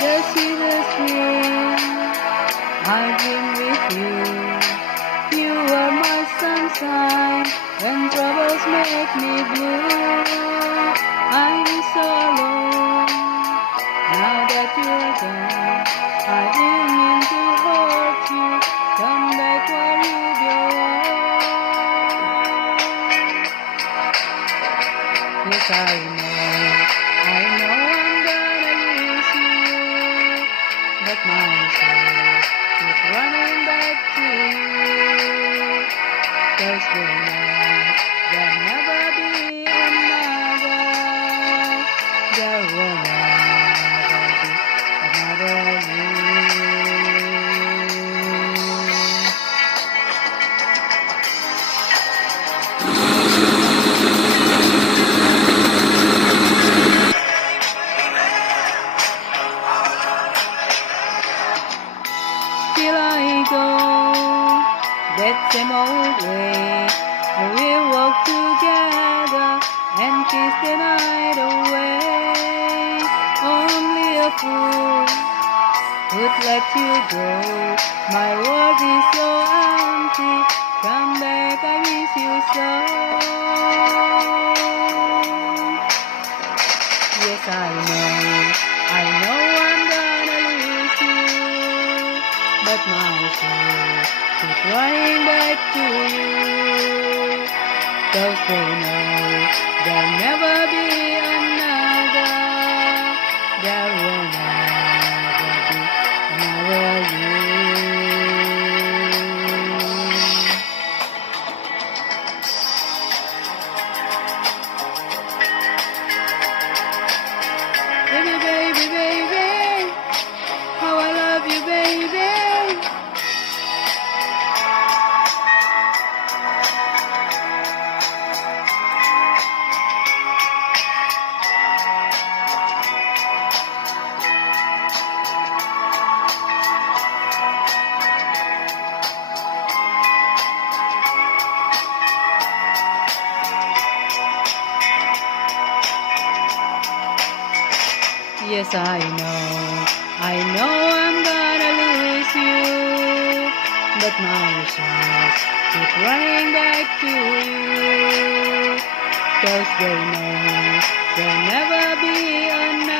the sweetest dream I dream with you. You are my sunshine when troubles make me blue. I'm so alone now that you're gone. I didn't mean to hurt you. Come back where you belong. Yes, I know I'm gonna lose you, but my soul keeps running back to you. 'Cause we know there'll never be another. There will never be another you. Still I go that same old way. We walk together and kiss the night away. Only a fool would let you go. My world is so empty. Come back, I miss you so. Yes, I know I'm gonna lose you, but my soul keeps running back to you. 'Cause they know there'll never be another. There will never be another you. Baby, baby, baby, how I love you, baby. Yes, I know I'm gonna lose you, but my wishes keep running back to you. 'Cause they know there'll never be another.